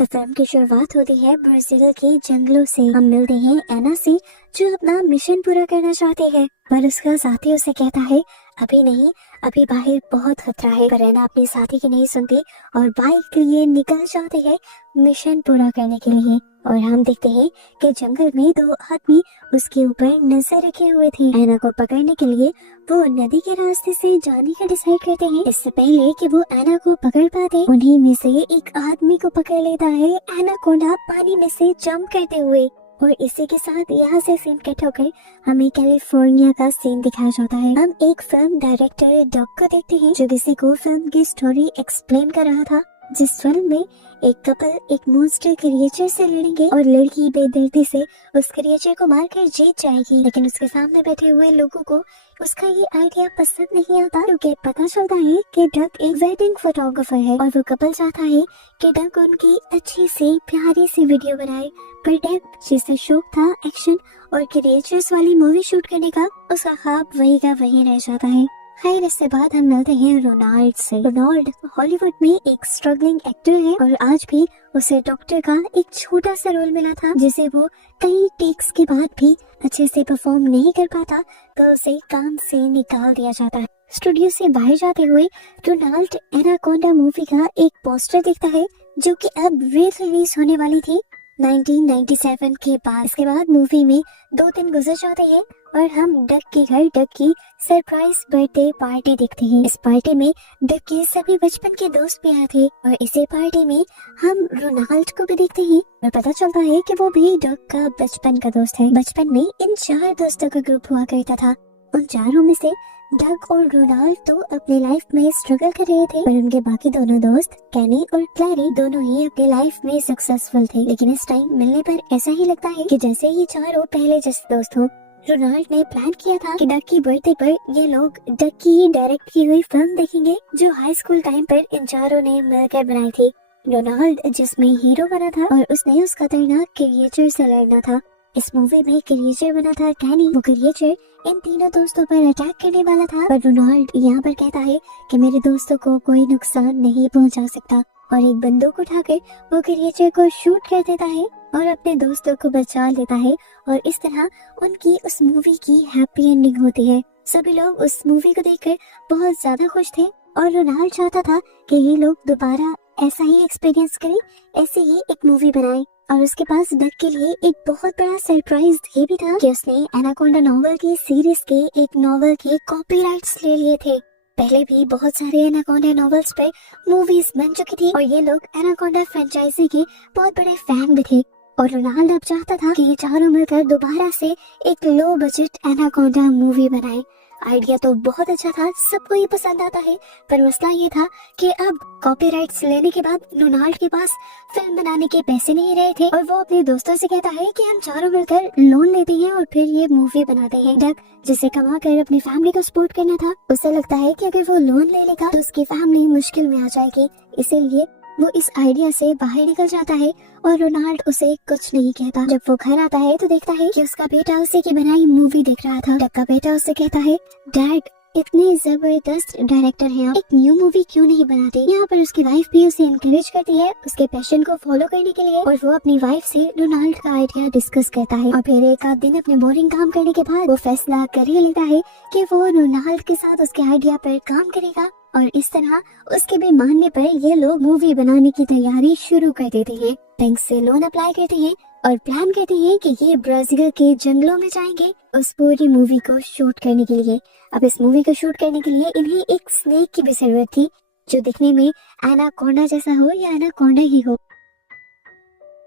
तो फिल्म की शुरुआत होती है ब्राजील के जंगलों से। हम मिलते हैं एना से, जो अपना मिशन पूरा करना चाहती है, पर उसका साथी उसे कहता है अभी नहीं, अभी बाहर बहुत खतरा है। पर एना अपने साथी की नहीं सुनती और बाइक लिए निकल जाती है मिशन पूरा करने के लिए। और हम देखते हैं कि जंगल में दो आदमी उसके ऊपर नजर रखे हुए थे। एना को पकड़ने के लिए वो नदी के रास्ते से जाने का डिसाइड करते हैं। इससे पहले कि वो एना को पकड़ पाते, उन्हीं में से एक आदमी को पकड़ लेता है एनाकोंडा पानी में से जंप करते हुए। और इसी के साथ यहाँ से सीन कट होकर हमें कैलिफोर्निया का सीन दिखाया जाता है। हम एक फिल्म डायरेक्टर डॉग को देखते हैं, जो किसी को फिल्म की स्टोरी एक्सप्लेन कर रहा था। जिस फिल्म में एक कपल एक मॉन्स्टर क्रिएचर से लड़ेंगे और लड़की बेदर्दी से उस क्रिएचर को मारकर जीत जाएगी, लेकिन उसके सामने बैठे हुए लोगों को उसका ये आइडिया पसंद नहीं आता, क्योंकि पता चलता है कि डक एक वेडिंग फोटोग्राफर है और वो कपल चाहता है कि डक उनकी अच्छी सी प्यारी सी वीडियो बनाए। पर डक, जिसे शौक था एक्शन और क्रिएचर्स वाली मूवी शूट करने का, उसका ख्वाब वही का वही रह जाता है। खैर, इसके बाद हम मिलते हैं रोनाल्ड से। रोनाल्ड हॉलीवुड में एक स्ट्रगलिंग एक्टर है और आज भी उसे डॉक्टर का एक छोटा सा रोल मिला था, जिसे वो कई टेक्स के बाद भी अच्छे से परफॉर्म नहीं कर पाता, तो उसे काम से निकाल दिया जाता है। स्टूडियो से बाहर जाते हुए रोनाल्ड एनाकोंडा मूवी का एक पोस्टर देखता है, जो कि अब री रिलीज होने वाली थी 1997 के बाद। इसके बाद मूवी में 2 दिन गुजर जाते हैं और हम डक के घर डक की सरप्राइज बर्थडे पार्टी देखते हैं। इस पार्टी में डक के सभी बचपन के दोस्त भी आए थे और इसी पार्टी में हम रोनाल्ड को भी देखते हैं और पता चलता है कि वो भी डक का बचपन का दोस्त है। बचपन में इन 4 दोस्तों का ग्रुप हुआ करता था। उन चारों में से डक और रोनाल्ड तो अपनी लाइफ में स्ट्रगल कर रहे थे, पर उनके बाकी दोनों दोस्त कैनी और क्लैरी दोनों ही अपनी लाइफ में सक्सेसफुल थे। लेकिन इस टाइम मिलने पर ऐसा ही लगता है कि जैसे ये चारों पहले जैसे दोस्त हो। रोनाल्ड ने प्लान किया था कि डक की बर्थडे पर ये लोग डक की ही डायरेक्ट की हुई फिल्म देखेंगे, जो हाई स्कूल टाइम पर इन चारों ने मिलकर बनाई थी। रोनाल्ड जिसमें हीरो बना था और उसने उस खतरनाक क्रिएचर से लड़ना था। इस मूवी में क्रिएचर बना था कैनी। वो क्रिएचर इन तीनों दोस्तों पर अटैक करने वाला था, पर रोनाल्ड यहाँ पर कहता है कि मेरे दोस्तों को कोई नुकसान नहीं पहुँचा सकता, और एक बंदूक उठाकर वो क्रिएचर को शूट कर देता है और अपने दोस्तों को बचा लेता है। और इस तरह उनकी उस मूवी की हैप्पी एंडिंग होती है। सभी लोग उस मूवी को देखकर बहुत ज्यादा खुश थे और रोनाल्ड चाहता था कि ये लोग दोबारा ऐसा ही एक्सपीरियंस करें, ऐसे ही एक मूवी बनाए। और उसके पास डक के लिए एक बहुत बड़ा सरप्राइज ये भी था कि उसने एनाकोंडा नॉवल की सीरीज के एक नॉवल के कॉपीराइट्स ले लिए थे। पहले भी बहुत सारे एनाकोंडा नॉवेल्स पे मूवीज बन चुकी थी और ये लोग एनाकोंडा फ्रेंचाइजी के बहुत बड़े फैन भी थे। और रोनाल्ड अब चाहता था कि ये चारों मिलकर दोबारा से एक लो बजट एनाकोंडा मूवी बनाए। आइडिया तो बहुत अच्छा था, सबको ये पसंद आता है, पर मसला ये था कि अब कॉपीराइट्स लेने के बाद रोनाल्ड के पास फिल्म बनाने के पैसे नहीं रहे थे और वो अपने दोस्तों से कहता है कि हम चारों मिलकर लोन लेते हैं और फिर ये मूवी बनाते हैं। डक, जिसे कमा कर अपनी फैमिली को सपोर्ट करना था, उसे लगता है कि अगर वो लोन ले लेगा तो उसकी फैमिली मुश्किल में आ जाएगी, इसीलिए वो इस आइडिया से बाहर निकल जाता है और रोनाल्ड उसे कुछ नहीं कहता। जब वो घर आता है तो देखता है कि उसका बेटा उसी की बनाई मूवी देख रहा था। डक का बेटा उससे कहता है, डैड इतने जबरदस्त डायरेक्टर हैं आप, एक न्यू मूवी क्यों नहीं बनाते। यहाँ पर उसकी वाइफ भी उसे एनकरेज करती है उसके पैशन को फॉलो करने के लिए, और वो अपनी वाइफ से रोनाल्ड का आइडिया डिस्कस करता है। और फिर एक आध दिन अपने बोरिंग काम करने के बाद वो फैसला कर ही लेता है कि वो रोनाल्ड के साथ उसके आइडिया पर काम करेगा, और इस तरह उसके भी मानने पर ये लोग मूवी बनाने की तैयारी शुरू कर देते हैं। बैंक से लोन अप्लाई करते हैं और प्लान करते हैं कि ये ब्राजील के जंगलों में जाएंगे उस पूरी मूवी को शूट करने के लिए। अब इस मूवी को शूट करने के लिए इन्हें एक स्नेक की भी जरूरत थी, जो दिखने में एनाकोंडा जैसा हो या एनाकोंडा ही हो।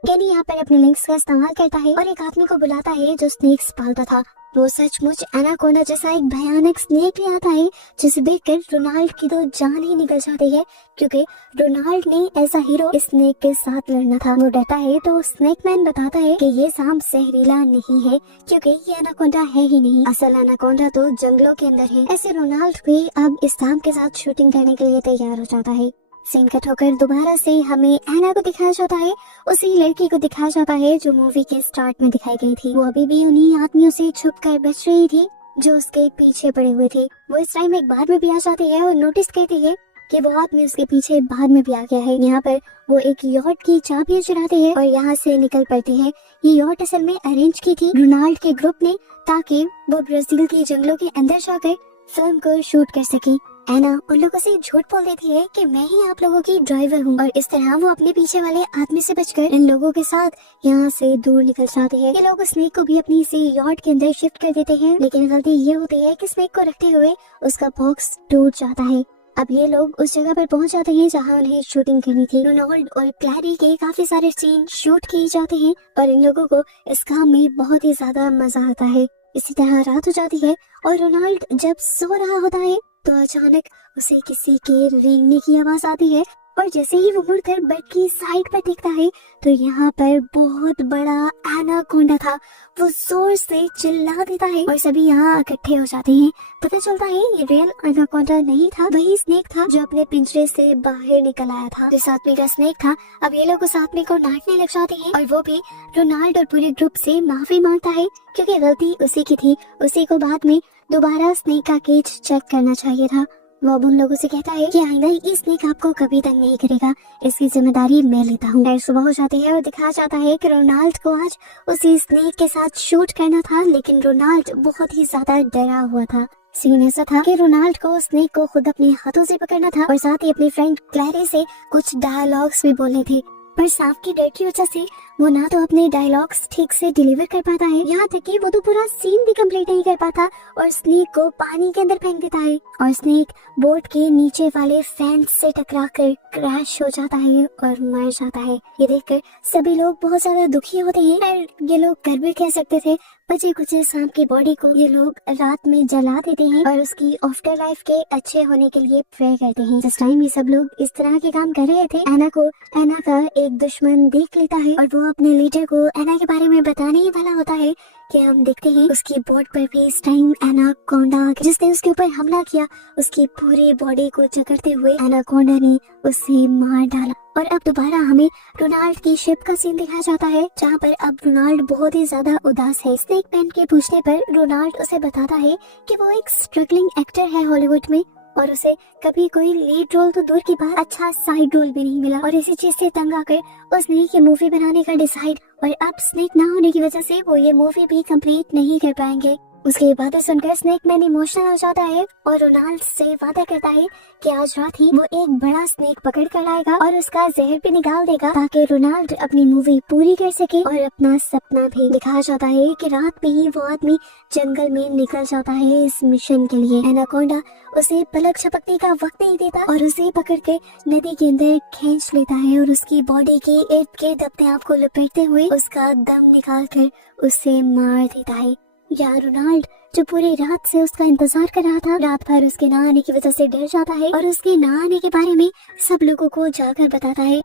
कैनी यहाँ पर अपने लिंक्स का इस्तेमाल करता है और एक आदमी को बुलाता है जो स्नेक्स पालता था। वो सचमुच एनाकोंडा जैसा एक भयानक स्नेक ले आता है, जिसे देखकर रोनाल्ड की तो जान ही निकल जाती है, क्योंकि रोनाल्ड ने एज अ हीरो इस स्नेक के साथ लड़ना था। वो डरता है तो स्नेक मैन बताता है कि ये सांप जहरीला नहीं है, क्योंकि ये एनाकोंडा है ही नहीं, असल एनाकोंडा तो जंगलों के अंदर है। ऐसे रोनाल्ड भी अब इस सांप के साथ शूटिंग करने के लिए तैयार हो जाता है। सीन कट होकर दोबारा से हमें एना को दिखाया जाता है, उसी लड़की को दिखाया जाता है जो मूवी के स्टार्ट में दिखाई गई थी। वो अभी भी उन्हीं आदमियों से छुपकर बच रही थी जो उसके पीछे पड़े हुए थे। वो इस टाइम एक बार में भी आ जाती है और नोटिस करती है कि वो आदमी उसके पीछे बाद में भी आ गया है। यहाँ पर वो एक यॉट की चाबियां चुराते हैं और यहाँ से निकल पड़ते हैं। ये यॉट असल में अरेंज की थी रोनाल्ड के ग्रुप ने, ताकि वो ब्राजील के जंगलों के अंदर जाकर फिल्म को शूट कर सके। एना उन लोगों से झूठ बोल देती है कि मैं ही आप लोगों की ड्राइवर हूँ, और इस तरह वो अपने पीछे वाले आदमी से बचकर इन लोगों के साथ यहाँ से दूर निकल जाते हैं। ये लोग स्नेक को भी अपनी इसी यॉट के अंदर शिफ्ट कर देते हैं, लेकिन गलती ये होती है कि स्नेक को रखते हुए उसका बॉक्स टूट जाता है। अब ये लोग उस जगह पर पहुंच जाते हैं जहां उन्हें शूटिंग करनी थी। रोनाल्ड और क्लैरी के काफी सारे सीन शूट किए जाते हैं और इन लोगों को इस काम में बहुत ही ज्यादा मजा आता है। इसी तरह रात हो जाती है और रोनाल्ड जब सो रहा होता है तो अचानक उसे किसी के रेंगने की आवाज आती है, और जैसे ही वो मुड़कर बेड की साइड पर देखता है तो यहाँ पर बहुत बड़ा एनाकोंडा था। वो जोर से चिल्ला देता है और सभी यहाँ इकट्ठे हो जाते हैं। पता चलता है ये रियल एनाकोंडा नहीं था, वही स्नेक था जो अपने पिंजरे से बाहर निकल आया था। जिस आदमी का स्नेक था, अब ये लोग उस आदमी को डांटने लग जाते हैं और वो भी रोनाल्ड और पूरे ग्रुप से माफी मांगता है, क्योंकि गलती उसी की थी। उसी को बाद में दोबारा स्नेक का केज चेक करना चाहिए था। वो उन लोगों से कहता है कि आइंदा ये स्नेक आपको कभी तंग नहीं करेगा, इसकी जिम्मेदारी मैं लेता हूँ। फिर सुबह हो जाती है और दिखाया जाता है कि रोनाल्ड को आज उसी स्नेक के साथ शूट करना था, लेकिन रोनाल्ड बहुत ही ज्यादा डरा हुआ था। सीन ऐसा था कि रोनाल्ड को स्नेक को खुद अपने हाथों से पकड़ना था और साथ ही अपनी फ्रेंड क्लैरी से कुछ डायलॉग्स भी बोलने थे, पर सांप की डर की वजह से वो ना तो अपने डायलॉग्स ठीक से डिलीवर कर पाता है, यहाँ तक कि वो तो पूरा सीन भी कंप्लीट नहीं कर पाता और स्नेक को पानी के अंदर फेंक देता है और स्नेक बोट के नीचे वाले फेंस से टकराकर क्रैश हो जाता है और मर जाता है। ये देखकर सभी लोग बहुत ज्यादा दुखी होते हैं। पर ये लोग कर भी कह सकते थे, बचे कुचे सांप की बॉडी को ये लोग रात में जला देते हैं और उसकी आफ्टर लाइफ के अच्छे होने के लिए प्रे करते हैं। जिस टाइम ये सब लोग इस तरह के काम कर रहे थे, एना का एक दुश्मन देख लेता है और वो अपने लीडर को एना के बारे में बताने ही वाला होता है कि हम देखते हैं उसकी बोट पर भी इस टाइम एनाकोंडा, जिसने उसके ऊपर हमला किया, उसकी पूरी बॉडी को जकड़ते हुए एनाकोंडा ने उसे मार डाला। और अब दोबारा हमें रोनाल्ड की शिप का सीन दिखाया जाता है, जहाँ पर अब रोनाल्ड बहुत ही ज्यादा उदास है। स्नेक मैन के पूछने पर रोनाल्ड उसे बताता है कि वो एक स्ट्रगलिंग एक्टर है हॉलीवुड में और उसे कभी कोई लीड रोल तो दूर की बात अच्छा साइड रोल भी नहीं मिला, और इसी चीज से तंग आकर उसने ये मूवी बनाने का डिसाइड, और अब स्नेक ना होने की वजह से वो ये मूवी भी कंप्लीट नहीं कर पाएंगे। उसकी बातें सुनकर स्नेक मैन इमोशनल हो जाता है और रोनाल्ड से वादा करता है कि आज रात ही वो एक बड़ा स्नेक पकड़ कर लाएगा और उसका जहर भी निकाल देगा, ताकि रोनाल्ड अपनी मूवी पूरी कर सके और अपना सपना भी। दिखाया जाता है कि रात में ही वो आदमी जंगल में निकल जाता है इस मिशन के लिए। एनाकोंडा उसे पलक झपकने का वक्त नहीं देता और उसे पकड़ के नदी के अंदर खींच लेता है और उसकी बॉडी के इर्द गिर्द अपने आप को लपेटते हुए उसका दम निकाल कर उसे मार देता है। यार रोनाल्ड जो पूरी रात से उसका इंतजार कर रहा था, रात भर उसके ना आने की वजह से डर जाता है और उसके ना आने के बारे में सब लोगों को जाकर बताता है।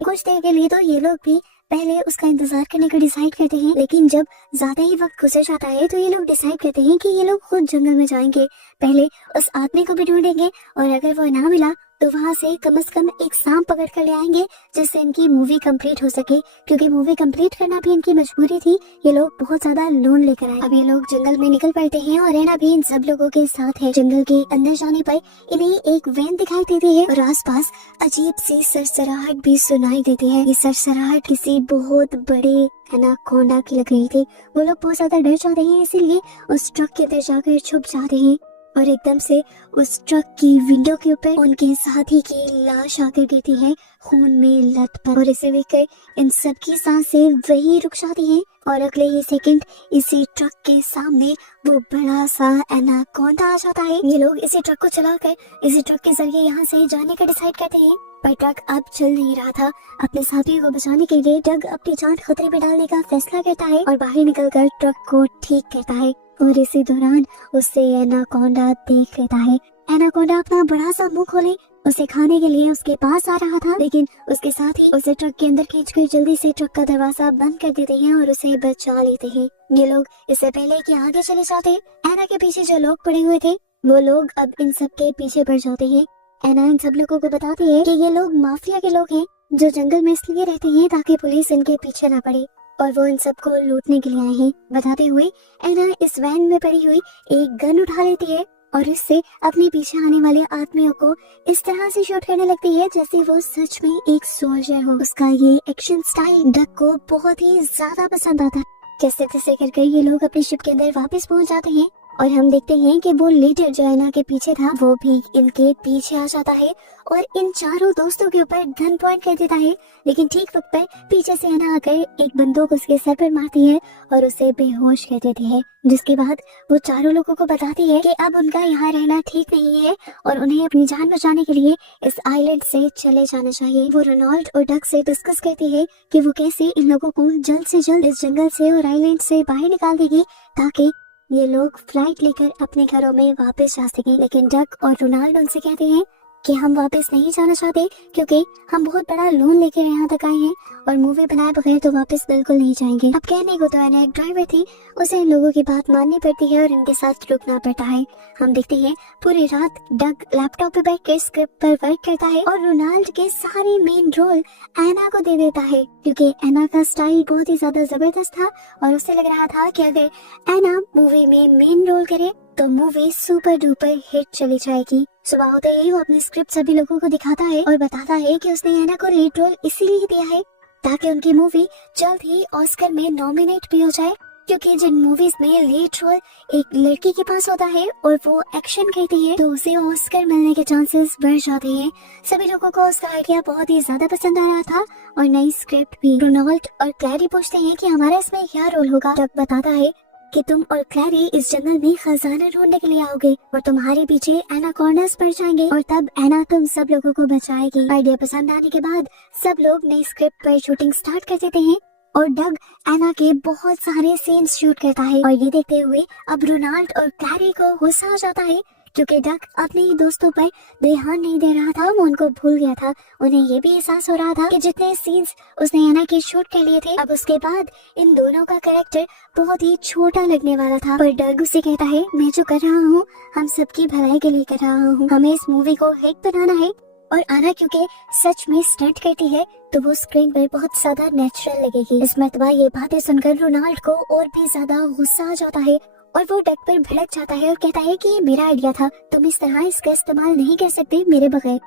कुछ देर के लिए तो ये लोग भी पहले उसका इंतजार करने का डिसाइड करते हैं, लेकिन जब ज्यादा ही वक्त गुजर जाता है तो ये लोग डिसाइड करते हैं कि ये लोग खुद जंगल में जाएंगे, पहले उस आदमी को भी ढूंढेंगे और अगर वो ना मिला तो वहाँ से कम एक सांप पकड़ कर ले आएंगे, जिससे इनकी मूवी कंप्लीट हो सके, क्योंकि मूवी कंप्लीट करना भी इनकी मजबूरी थी। ये लोग बहुत ज्यादा लोन लेकर आए। अब ये लोग जंगल में निकल पड़ते हैं और एना भी इन सब लोगों के साथ है। जंगल के अंदर जाने पर इन्हें एक वैन दिखाई देती है और आसपास अजीब सी सरसराहट भी सुनाई देती है। ये सरसराहट किसी बहुत बड़े एनाकोंडा की लग रही थी। वो लोग बहुत ज्यादा डर जाते हैं, इसीलिए उस ट्रक के अंदर जाकर छुप जाते हैं और एकदम से उस ट्रक की विंडो के ऊपर उनके साथी की लाश आकर गिरती है खून में लथपथ, और इसे देखकर इन सब की सांसें वही रुक जाती हैं और अगले ही सेकंड इसी ट्रक के सामने वो बड़ा सा एनाकोंडा आ जाता है। ये लोग इसी ट्रक को चलाकर इसी ट्रक के जरिए यहाँ से जाने का डिसाइड करते हैं, पर ट्रक अब चल नहीं रहा था। अपने साथियों को बचाने के लिए डग अपनी जान खतरे में डालने का फैसला करता है और बाहर निकलकर ट्रक को ठीक करता है, और इसी दौरान उसे एनाकोंडा देख लेता है। एनाकोंडा अपना बड़ा सा मुंह खोले उसे खाने के लिए उसके पास आ रहा था, लेकिन उसके साथ ही उसे ट्रक के अंदर खींचकर जल्दी से ट्रक का दरवाजा बंद कर देते हैं और उसे बचा लेते हैं। ये लोग इससे पहले कि आगे चले जाते, एना के पीछे जो लोग पड़े हुए थे वो लोग अब इन सब के पीछे पड़ जाते हैं। एना इन सब लोगों को बताती है कि ये लोग माफिया के लोग हैं जो जंगल में इसलिए रहते हैं ताकि पुलिस इनके पीछे न पड़े, और वो इन सबको लूटने के लिए आए हैं। बताते हुए एना इस वैन में पड़ी हुई एक गन उठा लेती है और इससे अपने पीछे आने वाले आदमियों को इस तरह से शूट करने लगती है जैसे वो सच में एक सोल्जर हो। उसका ये एक्शन स्टाइल डक को बहुत ही ज्यादा पसंद आता है। जैसे तैसे करके ये लोग अपने शिप के अंदर वापस पहुंच जाते हैं और हम देखते हैं कि वो लीडर जो एना के पीछे था वो भी इनके पीछे आ जाता है और इन चारों दोस्तों के ऊपर गन पॉइंट कर देता है। लेकिन ठीक वक्त पर पीछे से एना आकर एक बंदूक उसके सर पर मारती है और उसे बेहोश कर देती है, जिसके बाद वो चारों लोगों को बताती है कि अब उनका यहाँ रहना ठीक नहीं है और उन्हें अपनी जान बचाने के लिए इस आइलैंड से चले जाना चाहिए। वो रोनाल्ड और डक से डिस्कस करती है कि वो कैसे इन लोगों को जल्द से जल्द इस जंगल से और आइलैंड से बाहर निकाल देगी ताकि ये लोग फ्लाइट लेकर अपने घरों में वापस जा सकें। लेकिन डक और रोनाल्ड उनसे कहते हैं कि हम वापस नहीं जाना चाहते क्योंकि हम बहुत बड़ा लोन लेकर यहाँ तक आए हैं और मूवी बनाए बगैर तो वापस बिल्कुल नहीं जाएंगे। अब कहने को तो एना एक ड्राइवर थी, उसे इन लोगों की बात माननी पड़ती है और इनके साथ रुकना पड़ता है। हम देखते हैं पूरी रात डक लैपटॉप पे बैठ कर स्क्रिप्ट पर वर्क करता है और रोनाल्ड के सारे मेन रोल एना को दे देता है क्योंकि एना का स्टाइल बहुत ही ज्यादा जबरदस्त था और उसे लग रहा था कि अगर एना मूवी में मेन रोल करे तो मूवी सुपर डुपर हिट चली जाएगी। सुबह होते ही वो अपनी स्क्रिप्ट सभी लोगों को दिखाता है और बताता है कि उसने एना को लीड रोल इसीलिए दिया है ताकि उनकी मूवी जल्द ही ऑस्कर में नॉमिनेट भी हो जाए, क्योंकि जिन मूवीज में लीड रोल एक लड़की के पास होता है और वो एक्शन करती है तो उसे ऑस्कर मिलने के चांसेस बढ़ जाते हैं। सभी लोगों को उसका आइडिया बहुत ही ज्यादा पसंद आ रहा था और नई स्क्रिप्ट भी। रोनाल्ड और क्लैरी पूछते हैं कि हमारा इसमें क्या रोल होगा। डक बताता है कि तुम और क्लैरी इस जंगल में खजाना ढूंढने के लिए आओगे और तुम्हारे पीछे एनाकोंडास पड़ जाएंगे और तब एना तुम सब लोगों को बचाएगी। आइडिया पसंद आने के बाद सब लोग नई स्क्रिप्ट पर शूटिंग स्टार्ट कर देते हैं और डग एना के बहुत सारे सीन्स शूट करता है और ये देखते हुए अब रोनाल्ड और क्लैरी को गुस्सा आ जाता है क्योंकि डक अपने ही दोस्तों पर ध्यान नहीं दे रहा था, वो उनको भूल गया था। उन्हें ये भी एहसास हो रहा था कि जितने सीन्स उसने एना के शूट कर लिए थे अब उसके बाद इन दोनों का कैरेक्टर बहुत ही छोटा लगने वाला था। पर डग उसे कहता है मैं जो कर रहा हूँ हम सबकी भलाई के लिए कर रहा हूँ, हमें इस मूवी को हिट बनाना है। और आना क्योंकि सच में स्टंट करती है तो वो स्क्रीन पर बहुत ज्यादा नेचुरल लगेगी। इस मरतबा ये बातें सुनकर रोनाल्ड को और भी ज्यादा गुस्सा आ जाता है और वो डक पर भड़क जाता है और कहता है कि ये मेरा आइडिया था, तुम इस तरह इसका इस्तेमाल नहीं कर सकते मेरे बगैर।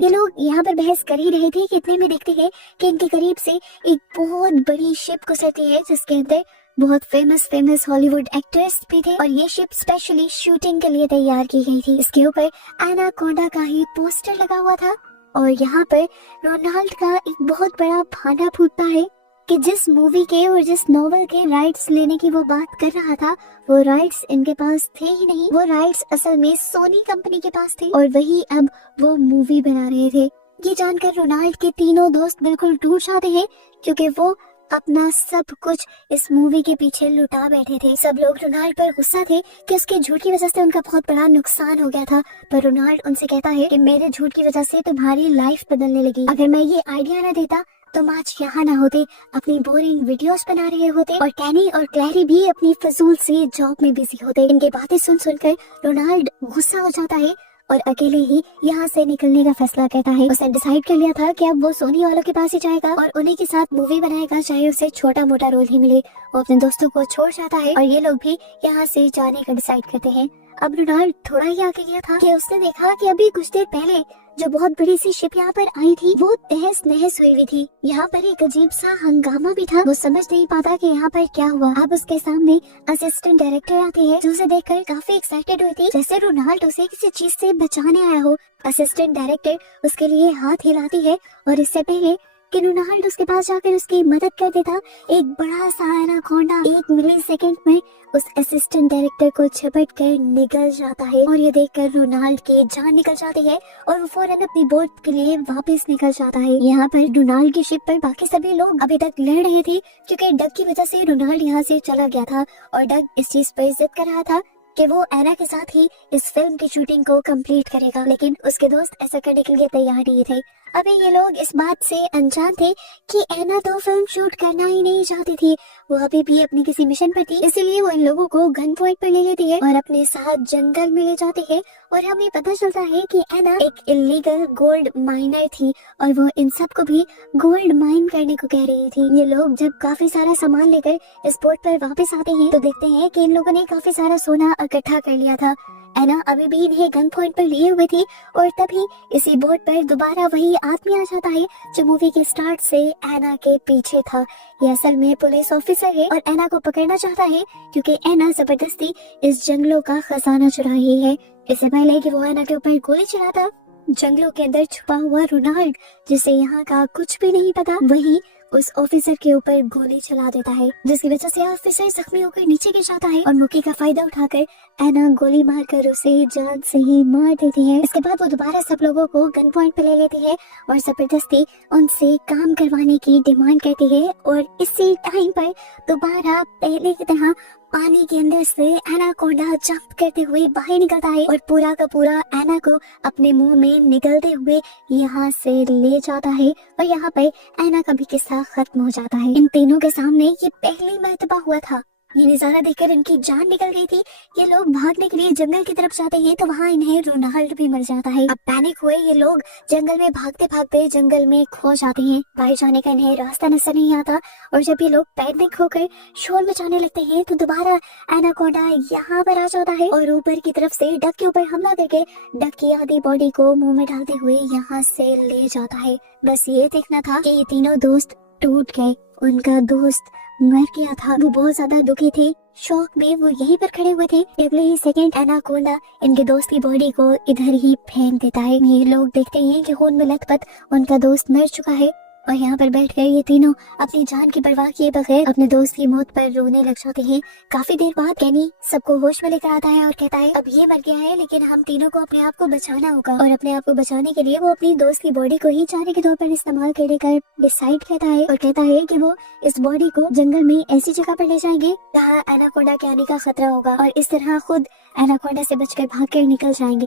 ये लोग यहाँ पर बहस कर ही रहे थे कि इतने में देखते हैं कि इनके करीब से एक बहुत बड़ी शिप गुजरती है जिसके अंदर बहुत फेमस हॉलीवुड एक्टर्स भी थे और ये शिप स्पेशली शूटिंग के लिए तैयार की गई थी। इसके ऊपर एनाकोंडा का ही पोस्टर लगा हुआ था और यहाँ पर रोनाल्ड का एक बहुत बड़ा भांडा फूटता है कि जिस मूवी के और जिस नॉवल के राइट्स लेने की वो बात कर रहा था वो राइट्स इनके पास थे ही नहीं। वो राइट्स असल में सोनी कंपनी के पास थे और वही अब वो मूवी बना रहे थे। ये जानकर रोनाल्ड के तीनों दोस्त बिल्कुल टूट जाते हैं क्योंकि वो अपना सब कुछ इस मूवी के पीछे लुटा बैठे थे। सब लोग रोनाल्ड पर गुस्सा थे कि उसके झूठ की वजह से उनका बहुत बड़ा नुकसान हो गया था, पर रोनाल्ड उनसे कहता है कि मेरे झूठ की वजह से तुम्हारी लाइफ बदलने लगी। अगर मैं ये आइडिया ना देता तुम आज यहाँ ना होते, अपनी बोरिंग वीडियोस बना रहे होते और कैनी और क्लैरी भी अपनी फजूल से जॉब में बिजी होते। इनकी बातें सुन सुनकर रोनाल्ड गुस्सा हो जाता है और अकेले ही यहाँ से निकलने का फैसला करता है। उसने डिसाइड कर लिया था कि अब वो सोनी वालों के पास ही जाएगा और उन्हीं के साथ मूवी बनाएगा, चाहे उसे छोटा मोटा रोल ही मिले। वो अपने दोस्तों को छोड़ जाता है और ये लोग भी यहाँ से जाने का डिसाइड करते हैं। अब रोनाल्ड थोड़ा ही आगे गया था कि उसने देखा कि अभी कुछ देर पहले जो बहुत बड़ी सी शिप यहाँ पर आई थी वो तहस नहस हुई थी। यहाँ पर एक अजीब सा हंगामा भी था। वो समझ नहीं पाता कि यहाँ पर क्या हुआ। अब उसके सामने असिस्टेंट डायरेक्टर आती है जो उसे देखकर काफी एक्साइटेड हुई थी, जैसे रोनाल्ड उसे किसी चीज से बचाने आया हो। असिस्टेंट डायरेक्टर उसके लिए हाथ हिलाती है और इससे पहले कि रोनाल्ड उसके पास जाकर उसकी मदद कर देता, एक बड़ा सा एनाकोंडा 1 मिलीसेकंड में उस असिस्टेंट डायरेक्टर को झपट कर निकल जाता है और ये देखकर रोनाल्ड की जान निकल जाती है और वो फौरन अपनी बोट के लिए वापस निकल जाता है। यहाँ पर रोनाल्ड की शिप पर बाकी सभी लोग अभी तक लड़ रहे थे क्योंकि डग की वजह से रोनाल्ड यहाँ से चला गया था और डग इस चीज पर जिद कर रहा था कि वो एना के साथ ही इस फिल्म की शूटिंग को कंप्लीट करेगा, लेकिन उसके दोस्त ऐसा करने के लिए तैयार नहीं थे। अभी ये लोग इस बात से अनजान थे कि एना तो फिल्म शूट करना ही नहीं चाहती थी, वो अभी भी अपनी किसी मिशन पर थी। इसीलिए वो इन लोगों को गन पॉइंट पर ले लेती है और अपने साथ जंगल में ले जाती है। और हमें पता चलता है कि एना एक इलीगल गोल्ड माइनर थी और वो इन सबको भी गोल्ड माइन करने को कह रही थी। ये लोग जब काफी सारा सामान लेकर इस बोट पर वापस आते हैं तो देखते हैं कि इन लोगों ने काफी सारा सोना इकट्ठा कर लिया था। एना अभी भी इन्हें गन पॉइंट पर लिए हुए थी और तभी इसी बोट पर दोबारा वही आदमी आ जाता है जो मूवी के स्टार्ट से एना के पीछे था। ये असल में पुलिस ऑफिसर है और एना को पकड़ना चाहता है क्योंकि एना जबरदस्ती इस जंगलों का खजाना चुरा रही है। इससे पहले कि वो एना के ऊपर गोली चलाता, जंगलों के अंदर छुपा हुआ रोनाल्ड, जिसे यहाँ का कुछ भी नहीं पता, वही उस ऑफिसर के ऊपर गोली चला देता है, जिसकी वजह से ऑफिसर जख्मी होकर नीचे गिर जाता है और मौके का फायदा उठाकर एना गोली मारकर उसे जान से ही मार देती है। इसके बाद वो दोबारा सब लोगों को गन पॉइंट पे ले लेती है और जबरदस्ती उनसे काम करवाने की डिमांड करती है। और इसी टाइम पर दोबारा पहले की तरह पानी के अंदर से एनाकोंडा जंप करते हुए बाहर निकलता है और पूरा का पूरा एना को अपने मुंह में निगलते हुए यहाँ से ले जाता है। और यहाँ पर एना का भी किस्सा खत्म हो जाता है। इन तीनों के सामने ये पहली मर्तबा हुआ था। ये नजारा देखकर इनकी जान निकल गई थी। ये लोग भागने के लिए जंगल की तरफ जाते हैं तो वहाँ इन्हें रोनाल्ड भी मर जाता है। अब पैनिक हुए ये लोग जंगल में भागते भागते जंगल में खो जाते हैं। बाहर जाने का इन्हें रास्ता नजर नहीं आता और जब ये लोग पैनिक होकर शोर मचाने लगते हैं तो दोबारा एनाकोंडा यहाँ पर आ जाता है और ऊपर की तरफ से डक के ऊपर हमला करके डक की आधी बॉडी को मुंह में डालते हुए यहाँ से ले जाता है। बस ये देखना था कि ये तीनों दोस्त टूट गए, उनका दोस्त मर गया था। वो बहुत ज्यादा दुखी थे, शौक में वो यहीं पर खड़े हुए थे। अगले ही सेकंड एनाकोंडा इनके दोस्त की बॉडी को इधर ही फेंक देता है। ये लोग देखते हैं कि खून में लथपथ उनका दोस्त मर चुका है और यहाँ पर बैठ कर ये तीनों अपनी जान की परवाह किए बगैर अपने दोस्त की मौत पर रोने लग जाते हैं। काफी देर बाद कैनी सबको होश में लेकर आता है और कहता है अब ये मर गया है लेकिन हम तीनों को अपने आप को बचाना होगा। और अपने आप को बचाने के लिए वो अपनी दोस्त की बॉडी को ही चारे के तौर पर इस्तेमाल करने का डिसाइड करता है और कहता है कि वो इस बॉडी को जंगल में ऐसी जगह पर ले जाएंगे जहाँ एनाकोंडा के आने का खतरा होगा और इस तरह खुद एनाकोंडा से बचकर भागकर निकल जाएंगे।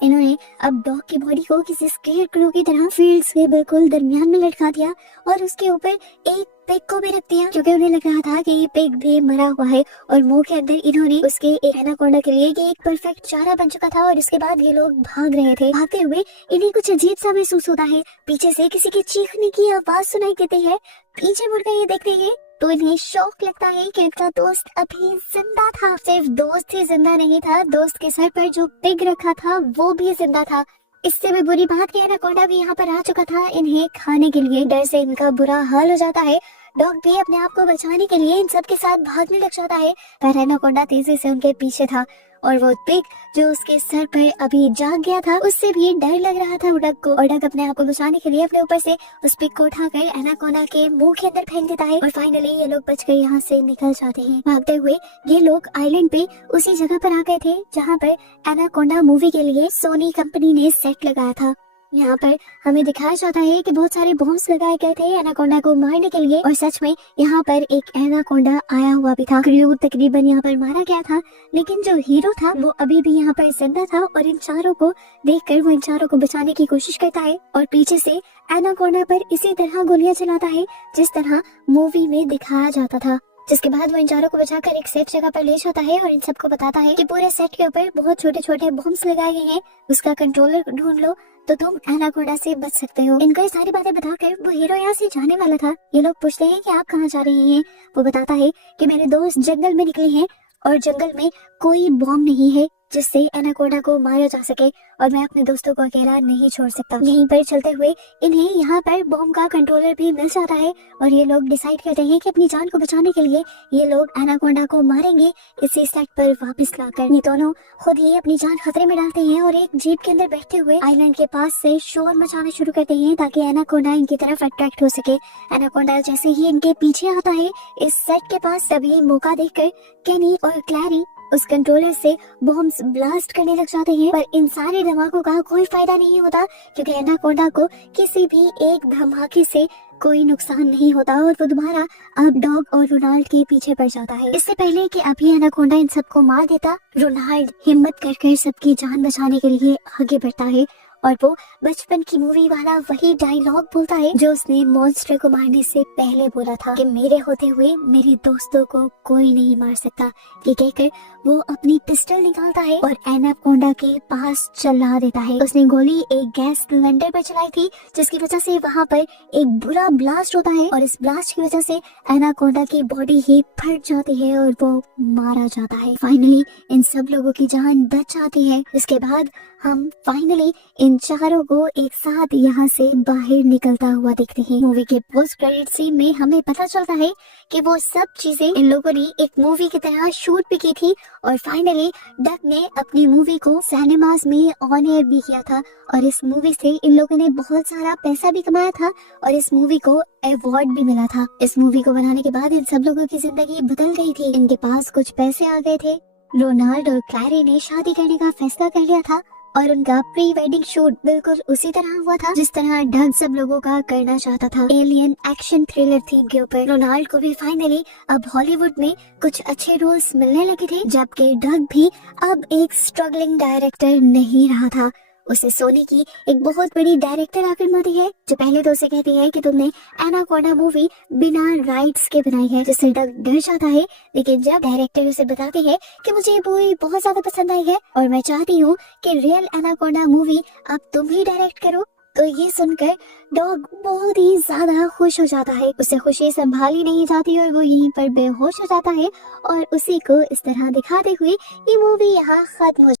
इन्होंने अब डॉग की बॉडी को किसी स्केयरक्रो की तरह फील्ड्स के बिल्कुल दरमियान में लटका दिया और उसके ऊपर एक पिग को भी रख दिया क्योंकि उन्हें लग रहा था कि ये पिग भी मरा हुआ है और मुंह के अंदर इन्होंने उसके एक एनाकोंडा के लिए एक परफेक्ट चारा बन चुका था। और इसके बाद ये लोग भाग रहे थे। भागते हुए इन्हें कुछ अजीब सा महसूस होता है, पीछे से किसी के चीखने की आवाज सुनाई देती है। पीछे मुड़कर ये देखते हैं तो इन्हें शौक लगता है कि इनका दोस्त अभी जिंदा था। सिर्फ दोस्त ही जिंदा नहीं था, दोस्त के सर पर जो पिग रखा था वो भी जिंदा था। इससे भी बुरी बात कि एनाकोंडा भी यहाँ पर आ चुका था इन्हें खाने के लिए। डर से इनका बुरा हाल हो जाता है। डॉग भी अपने आप को बचाने के लिए इन सब के साथ भागने लग जाता है पर एनाकोंडा तेजी से उनके पीछे था और वो पिग जो उसके सर पर अभी जाग गया था उससे भी डर लग रहा था डग को। और डग अपने आप को बचाने के लिए अपने ऊपर से उस पिग को उठाकर एनाकोंडा के मुंह के अंदर फेंक देता है और फाइनली ये लोग बचकर यहाँ से निकल जाते हैं। भागते हुए ये लोग आइलैंड पे उसी जगह पर आ गए थे जहाँ पर एनाकोंडा मूवी के लिए सोनी कंपनी ने सेट लगाया था। यहाँ पर हमें दिखाया जाता है कि बहुत सारे बॉम्ब्स लगाए गए थे एनाकोंडा को मारने के लिए और सच में यहाँ पर एक एनाकोंडा आया हुआ भी था। क्रू तकरीबन यहाँ पर मारा गया था लेकिन जो हीरो था वो अभी भी यहाँ पर जिंदा था और इन चारों को देखकर वो इन चारों को बचाने की कोशिश करता है और पीछे से एनाकोंडा पर इसी तरह गोलियां चलाता है जिस तरह मूवी में दिखाया जाता था। जिसके बाद वो इन चारों को बचाकर एक सेफ जगह पर ले जाता है और इन सबको बताता है कि पूरे सेट के ऊपर बहुत छोटे छोटे बॉम्ब्स लगाए गए हैं, उसका कंट्रोलर ढूंढ लो तो तुम एनाकोंडा से बच सकते हो। इनको ये सारी बातें बताकर वो हीरो यहाँ से जाने वाला था। ये लोग पूछते हैं कि आप कहाँ जा रहे हैं। वो बताता है कि मेरे दोस्त जंगल में निकले हैं और जंगल में कोई बॉम्ब नहीं है जिससे एनाकोंडा को मारा जा सके और मैं अपने दोस्तों को अकेला नहीं छोड़ सकता। यहीं पर चलते हुए इन्हें यहाँ पर बॉम्ब का कंट्रोलर भी मिल जाता है और ये लोग डिसाइड करते हैं कि अपनी जान को बचाने के लिए ये लोग एनाकोंडा को मारेंगे इसी सेट पर वापस लाकर। ये दोनों खुद ही अपनी जान खतरे में डालते हैं और एक जीप के अंदर बैठते हुए आइलैंड के पास से शोर मचाना शुरू करते हैं ताकि एनाकोंडा इनकी तरफ अट्रैक्ट हो सके। एनाकोंडा जैसे ही इनके पीछे आता है इस सेट के पास तभी मौका देखकर केनी और क्लैरी उस कंट्रोलर से बॉम्ब्स ब्लास्ट करने लग जाते हैं पर इन सारे धमाकों का कोई फायदा नहीं होता क्योंकि एनाकोंडा को किसी भी एक धमाके से कोई नुकसान नहीं होता और वो दोबारा अब डॉग और रोनाल्ड के पीछे पड़ जाता है। इससे पहले कि अभी एनाकोंडा इन सबको मार देता, रोनाल्ड हिम्मत कर सबकी जान बचाने के लिए आगे बढ़ता है और वो बचपन की मूवी वाला वही डायलॉग बोलता है जो उसने मॉन्स्टर को मारने से पहले बोला था कि मेरे होते हुए मेरे दोस्तों को कोई नहीं मार सकता। ये कहकर वो अपनी पिस्टल निकालता है और एनाकोंडा के पास चला देता है। उसने गोली एक गैस सिलेंडर पर चलाई थी जिसकी वजह से वहाँ पर एक बुरा ब्लास्ट होता है और इस ब्लास्ट की वजह से एनाकोंडा की बॉडी ही फट जाती है और वो मारा जाता है। फाइनली इन सब लोगों की जान बच जाती है। इसके बाद हम फाइनली इन चारों को एक साथ यहाँ से बाहर निकलता हुआ देखते हैं। मूवी के पोस्ट क्रेडिट सीन में हमें पता चलता है कि वो सब चीजें इन लोगों ने एक मूवी की तरह शूट भी की थी और फाइनली डक ने अपनी मूवी को सिनेमास में ऑन एयर भी किया था और इस मूवी से इन लोगों ने बहुत सारा पैसा भी कमाया था और इस मूवी को अवार्ड भी मिला था। इस मूवी को बनाने के बाद इन सब लोगों की जिंदगी बदल गई थी। इनके पास कुछ पैसे आ गए थे। रोनाल्ड और क्लैरी ने शादी करने का फैसला कर लिया था और उनका प्री वेडिंग शूट बिल्कुल उसी तरह हुआ था जिस तरह डग सब लोगों का करना चाहता था। एलियन एक्शन थ्रिलर थीम के ऊपर रोनाल्ड को भी फाइनली अब हॉलीवुड में कुछ अच्छे रोल्स मिलने लगे थे, जबकि डग भी अब एक स्ट्रगलिंग डायरेक्टर नहीं रहा था। उसे सोनी की एक बहुत बड़ी डायरेक्टर आकर मिलती है जो पहले तो उसे कहती है कि तुमने एनाकोंडा मूवी बिना राइट्स के बनाई है, जिससे डग डर जाता है। लेकिन जब डायरेक्टर उसे बताते हैं कि मुझे ये मूवी बहुत ज्यादा पसंद आई है और मैं चाहती हूँ कि रियल एनाकोंडा मूवी अब तुम ही डायरेक्ट करो, तो ये सुनकर डॉग बहुत ही ज्यादा खुश हो जाता है। उसे खुशी संभाली नहीं जाती और वो यहीं पर बेहोश हो जाता है और उसी को इस तरह दिखाते हुए ये मूवी यहाँ खत्म हो